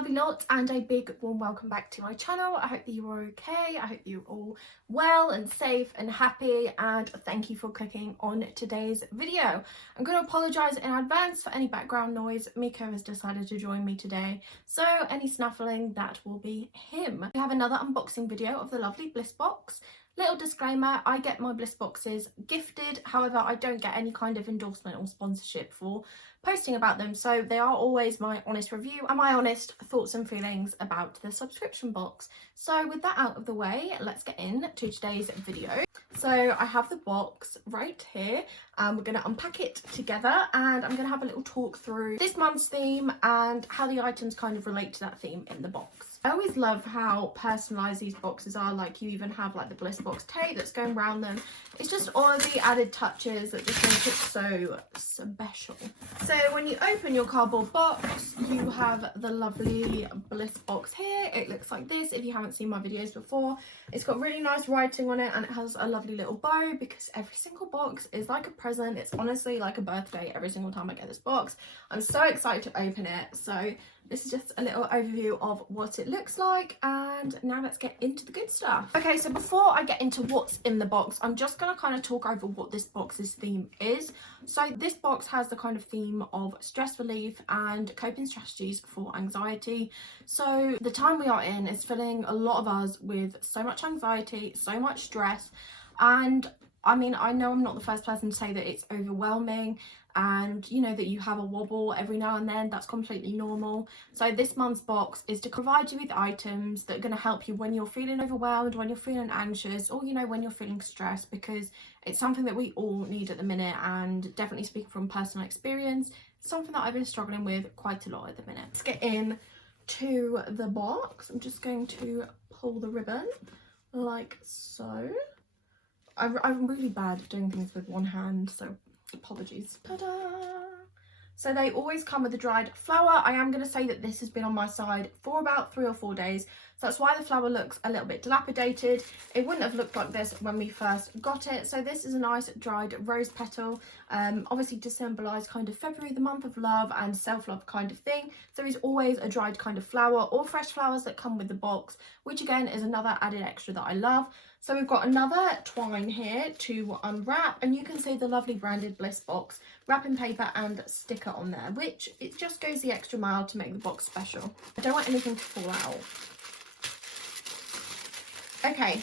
lovely lot, and a big warm welcome back to my channel. I hope that you are okay. I hope you're all well and safe and happy, and thank you for clicking on today's video. I'm going to apologise in advance for any background noise. Miko has decided to join me today, so any snuffling, that will be him. We have another unboxing video of the lovely Blissbox. Little disclaimer, I get my Bliss boxes gifted, however I don't get any kind of endorsement or sponsorship for posting about them, so they are always my honest review and my honest thoughts and feelings about the subscription box. So with that out of the way, let's get into today's video. So I have the box right here, and we're going to unpack it together, and I'm going to have a little talk through this month's theme and how the items kind of relate to that theme in the box. I always love how personalised these boxes are. Like, you even have like the Blissbox tape that's going around them. It's just all of the added touches that just make it so special. So when you open your cardboard box, you have the lovely Blissbox here. It looks like this if you haven't seen my videos before. It's got really nice writing on it, and it has a lovely little bow because every single box is like a present. It's honestly like a birthday every single time I get this box. I'm so excited to open it. So this is just a little overview of what it looks like, and now let's get into the good stuff. Okay, so before I get into what's in the box, I'm just going to kind of talk over what this box's theme is. So this box has the kind of theme of stress relief and coping strategies for anxiety. So the time we are in is filling a lot of us with so much anxiety, so much stress, and I mean, I know I'm not the first person to say that it's overwhelming, and you know that you have a wobble every now and then. That's completely normal. So this month's box is to provide you with items that are going to help you when you're feeling overwhelmed, when you're feeling anxious, or you know, when you're feeling stressed, because it's something that we all need at the minute, and definitely speaking from personal experience, something that I've been struggling with quite a lot at the minute. Let's get in to the box. I'm just going to pull the ribbon like so. I'm really bad at doing things with one hand, so apologies. Ta-da! So they always come with a dried flower. I am going to say that this has been on my side for about 3 or 4 days, so that's why the flower looks a little bit dilapidated. It wouldn't have looked like this when we first got it. So this is a nice dried rose petal, obviously to symbolise kind of February, the month of love and self-love kind of thing. So there's always a dried kind of flower or fresh flowers that come with the box, which again is another added extra that I love. So we've got another twine here to unwrap, and you can see the lovely branded Blissbox wrapping paper and sticker on there, which it just goes the extra mile to make the box special. I don't want anything to fall out. Okay.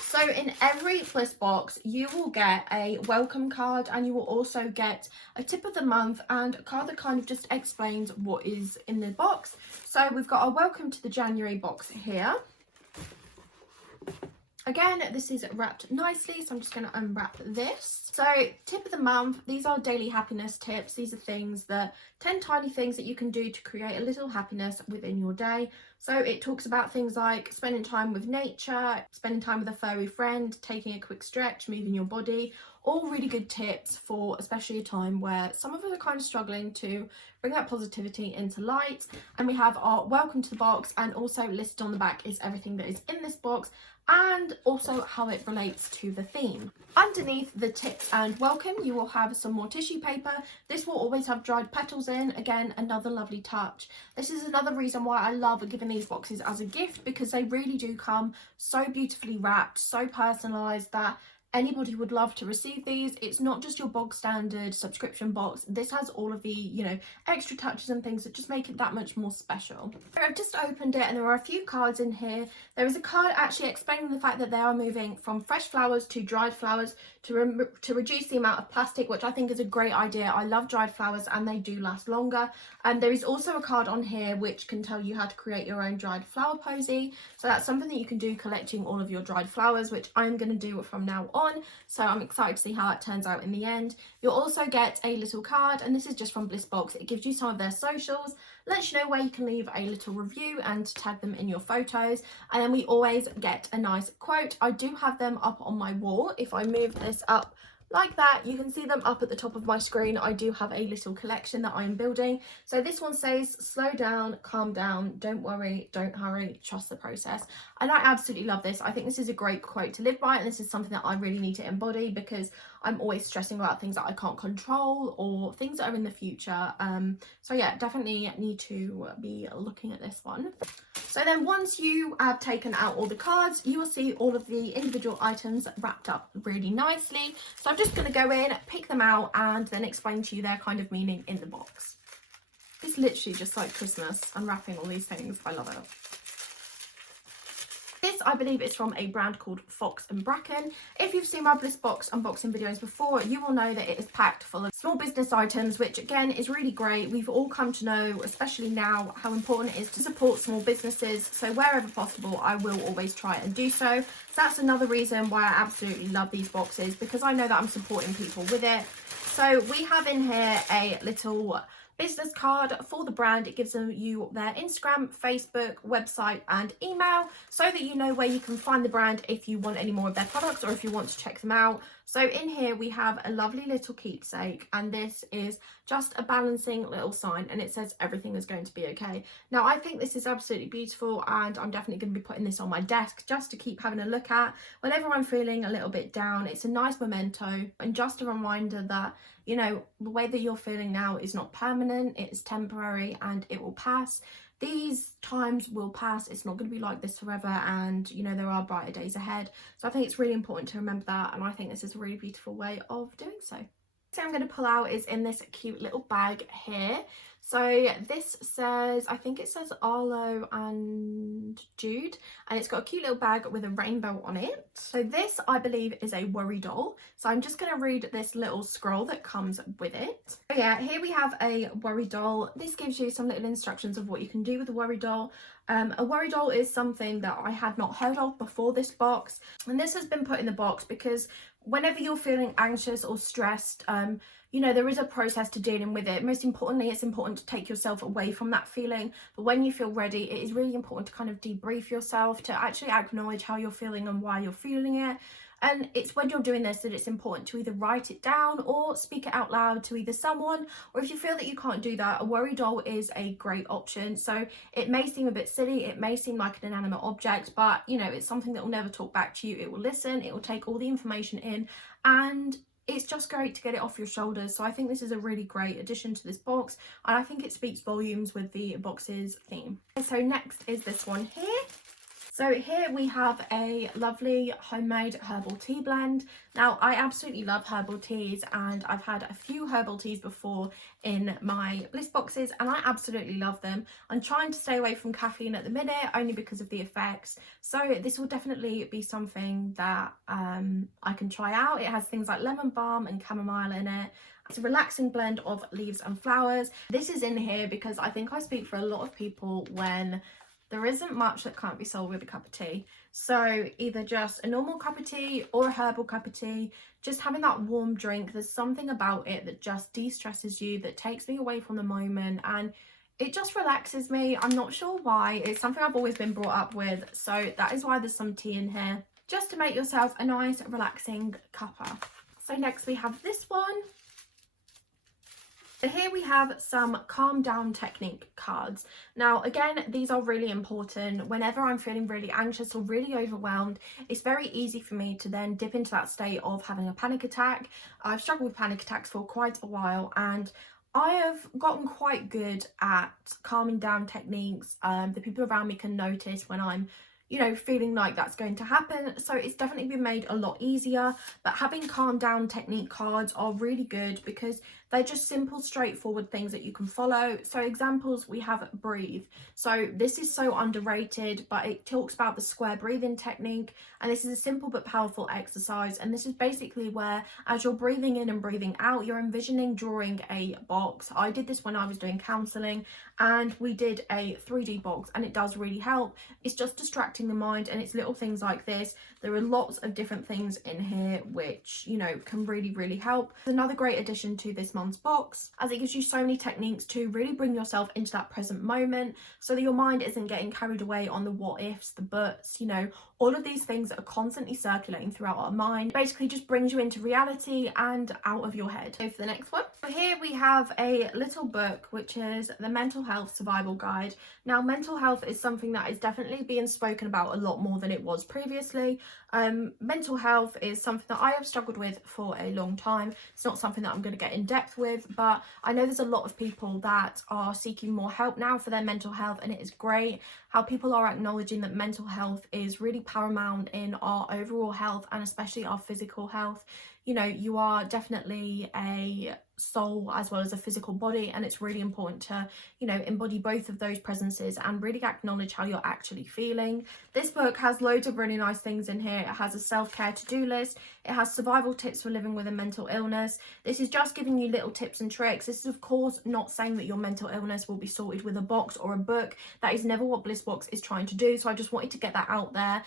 So in every Bliss box, you will get a welcome card, and you will also get a tip of the month and a card that kind of just explains what is in the box. So we've got a welcome to the January box here. Again, this is wrapped nicely, so I'm just going to unwrap this. So tip of the month, these are daily happiness tips. These are things that 10 tiny things that you can do to create a little happiness within your day. So it talks about things like spending time with nature, spending time with a furry friend, taking a quick stretch, moving your body. All really good tips for especially a time where some of us are kind of struggling to bring that positivity into light. And we have our welcome to the box, and also listed on the back is everything that is in this box and also how it relates to the theme. Underneath the tips and welcome, you will have some more tissue paper. This will always have dried petals in. Again, another lovely touch. This is another reason why I love giving these boxes as a gift, because they really do come so beautifully wrapped, so personalised that anybody would love to receive these. It's not just your bog standard subscription box. This has all of the, you know, extra touches and things that just make it that much more special. So I've just opened it, and there are a few cards in here. There is a card actually explaining the fact that they are moving from fresh flowers to dried flowers to reduce the amount of plastic, which I think is a great idea. I love dried flowers and they do last longer. And there is also a card on here which can tell you how to create your own dried flower posy. So that's something that you can do, collecting all of your dried flowers, which I'm going to do from now on. So I'm excited to see how that turns out in the end. You'll also get a little card, and this is just from Blissbox. It gives you some of their socials, lets you know where you can leave a little review and tag them in your photos. And then we always get a nice quote. I do have them up on my wall. If I move this up like that. You can see them up at the top of my screen. I do have a little collection that I'm building. So this one says, slow down, calm down, don't worry, don't hurry, trust the process. And I absolutely love this. I think this is a great quote to live by, and this is something that I really need to embody because I'm always stressing about things that I can't control or things that are in the future. So yeah, definitely need to be looking at this one. So then once you have taken out all the cards, you will see all of the individual items wrapped up really nicely. So I'm just going to go in, pick them out, and then explain to you their kind of meaning in the box. It's literally just like Christmas, unwrapping all these things. I love it. This, I believe, is from a brand called Fox and Bracken. If you've seen my Blissbox unboxing videos before, you will know that it is packed full of small business items, which again is really great. We've all come to know, especially now, how important it is to support small businesses. So wherever possible, I will always try and do so. So that's another reason why I absolutely love these boxes, because I know that I'm supporting people with it. So we have in here a little business card for the brand. It gives you their Instagram, Facebook, website and email, so that you know where you can find the brand if you want any more of their products or if you want to check them out. So in here we have a lovely little keepsake, and this is just a balancing little sign, and it says everything is going to be okay. Now I think this is absolutely beautiful, and I'm definitely going to be putting this on my desk just to keep having a look at whenever I'm feeling a little bit down. It's a nice memento and just a reminder that, you know, the way that you're feeling now is not permanent, it's temporary, and it will pass. These times will pass. It's not going to be like this forever, and you know, there are brighter days ahead. So I think it's really important to remember that, and I think this is a really beautiful way of doing so. So I'm going to pull out is in this cute little bag here. So this says, I think it says Arlo and Jude, and it's got a cute little bag with a rainbow on it. So this, I believe, is a worry doll. So I'm just going to read this little scroll that comes with it. So yeah, here we have a worry doll. This gives you some little instructions of what you can do with a worry doll. A worry doll is something that I had not heard of before this box, and this has been put in the box because whenever you're feeling anxious or stressed, you know, there is a process to dealing with it. Most importantly, it's important to take yourself away from that feeling. But when you feel ready, it is really important to kind of debrief yourself, to actually acknowledge how you're feeling and why you're feeling it. And it's when you're doing this that it's important to either write it down or speak it out loud to either someone, or if you feel that you can't do that, a worry doll is a great option. So it may seem a bit silly, it may seem like an inanimate object, but you know, it's something that will never talk back to you. It will listen, it will take all the information in, and it's just great to get it off your shoulders. So I think this is a really great addition to this box, and I think it speaks volumes with the box's theme. So next is this one here. So here we have a lovely homemade herbal tea blend. Now I absolutely love herbal teas, and I've had a few herbal teas before in my Bliss boxes, and I absolutely love them. I'm trying to stay away from caffeine at the minute, only because of the effects. So this will definitely be something that I can try out. It has things like lemon balm and chamomile in it. It's a relaxing blend of leaves and flowers. This is in here because I think I speak for a lot of people when there isn't much that can't be sold with a cup of tea. So either just a normal cup of tea or a herbal cup of tea, just having that warm drink, there's something about it that just de-stresses you, that takes me away from the moment, and it just relaxes me. I'm not sure why. It's something I've always been brought up with, so that is why there's some tea in here, just to make yourself a nice relaxing cuppa. So next we have this one. So here we have some calm down technique cards. Now again, these are really important. Whenever I'm feeling really anxious or really overwhelmed, it's very easy for me to then dip into that state of having a panic attack. I've struggled with panic attacks for quite a while, and I have gotten quite good at calming down techniques. The people around me can notice when I'm, you know, feeling like that's going to happen. So it's definitely been made a lot easier. But having calm down technique cards are really good because they're just simple, straightforward things that you can follow. So examples, we have breathe. So this is so underrated, but it talks about the square breathing technique. And this is a simple but powerful exercise. And this is basically where, as you're breathing in and breathing out, you're envisioning drawing a box. I did this when I was doing counselling, and we did a 3D box, and it does really help. It's just distracting the mind, and it's little things like this. There are lots of different things in here which, you know, can really help. Another great addition to this mum's box, as it gives you so many techniques to really bring yourself into that present moment so that your mind isn't getting carried away on the what ifs, the buts, you know, all of these things that are constantly circulating throughout our mind. It basically just brings you into reality and out of your head. So for the next one, so here we have a little book which is the Mental Health Survival Guide. Now, mental health is something that is definitely being spoken about a lot more than it was previously. Mental health is something that I have struggled with for a long time. It's not something that I'm going to get in depth with, but I know there's a lot of people that are seeking more help now for their mental health, and it is great how people are acknowledging that mental health is really paramount in our overall health and especially our physical health. You know, you are definitely a soul as well as a physical body, and it's really important to, you know, embody both of those presences and really acknowledge how you're actually feeling. This book has loads of really nice things in here. It has a self-care to-do list. It has survival tips for living with a mental illness. This is just giving you little tips and tricks. This is of course not saying that your mental illness will be sorted with a box or a book. That is never what Blissbox is trying to do, so I just wanted to get that out there.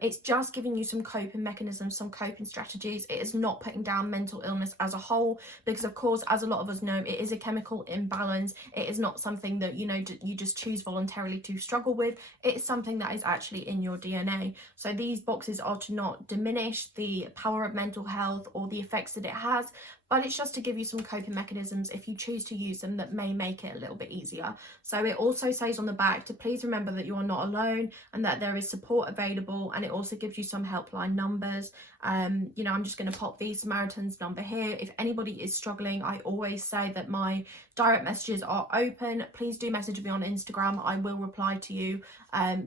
It's just giving you some coping mechanisms, some coping strategies. It is not putting down mental illness as a whole, because of course, as a lot of us know, it is a chemical imbalance. It is not something that, you know, you just choose voluntarily to struggle with. It is something that is actually in your DNA. So these boxes are to not diminish the power of mental health or the effects that it has, but it's just to give you some coping mechanisms if you choose to use them that may make it a little bit easier. So it also says on the back to please remember that you are not alone and that there is support available, and it also gives you some helpline numbers. You know, I'm just going to pop the Samaritan's number here. If anybody is struggling, I always say that my direct messages are open. Please do message me on Instagram. I will reply to you.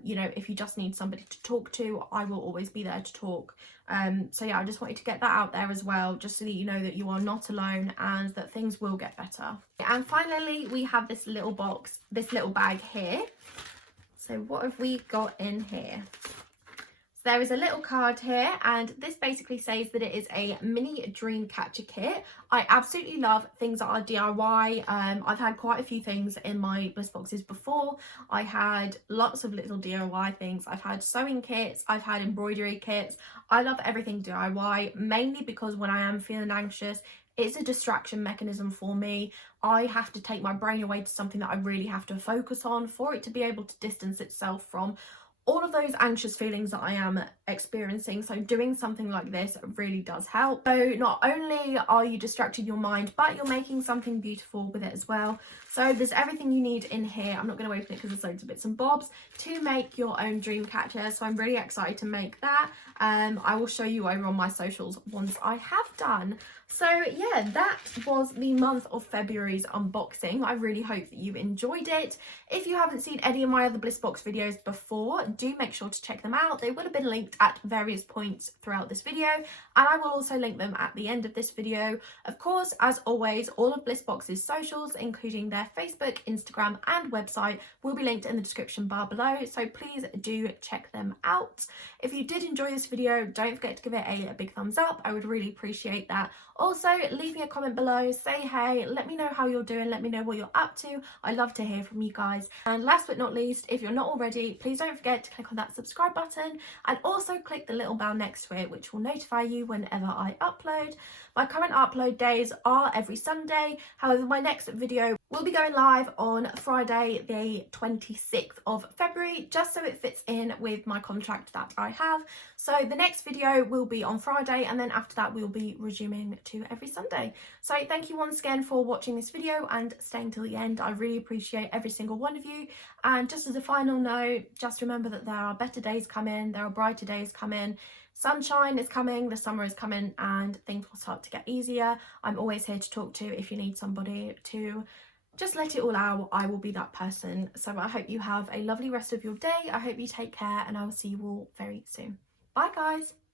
You know, if you just need somebody to talk to, I will always be there to talk. So yeah, I just wanted to get that out there as well, just so that you know that you are not alone and that things will get better. And finally, we have this little box, this little bag here. So what have we got in here? There is a little card here, and this basically says that it is a mini dream catcher kit. I absolutely love things that are DIY. I've had quite a few things in my Bliss boxes before. I had lots of little DIY things. I've had sewing kits, I've had embroidery kits. I love everything DIY, mainly because when I am feeling anxious, it's a distraction mechanism for me. I have to take my brain away to something that I really have to focus on for it to be able to distance itself from all of those anxious feelings that I am experiencing. So doing something like this really does help. So not only are you distracting your mind, but you're making something beautiful with it as well. So there's everything you need in here. I'm not going to open it because there's loads of bits and bobs to make your own dream catcher. So I'm really excited to make that. I will show you over on my socials once I have done. So yeah, that was the month of February's unboxing. I really hope that you enjoyed it. If you haven't seen any of my other Blissbox videos before, do make sure to check them out. They will have been linked at various points throughout this video, and I will also link them at the end of this video. Of course, as always, all of Blissbox's socials, including their Facebook, Instagram and website, will be linked in the description bar below, so please do check them out. If you did enjoy this video, don't forget to give it a big thumbs up. I would really appreciate that. Also, leave me a comment below, say hey, let me know how you're doing, let me know what you're up to. I love to hear from you guys. And last but not least, if you're not already, please don't forget to click on that subscribe button and also click the little bell next to it, which will notify you whenever I upload. My current upload days are every Sunday. However, my next video will be going live on Friday the 26th of February, just so it fits in with my contract that I have. So the next video will be on Friday, and then after that we'll be resuming to every Sunday. So thank you once again for watching this video and staying till the end. I really appreciate every single one of you. And just as a final note, just remember that there are better days coming, there are brighter days coming. Sunshine is coming, the summer is coming, and things will start to get easier. I'm always here to talk to if you need somebody to just let it all out. I will be that person. So I hope you have a lovely rest of your day. I hope you take care, and I will see you all very soon. Bye guys.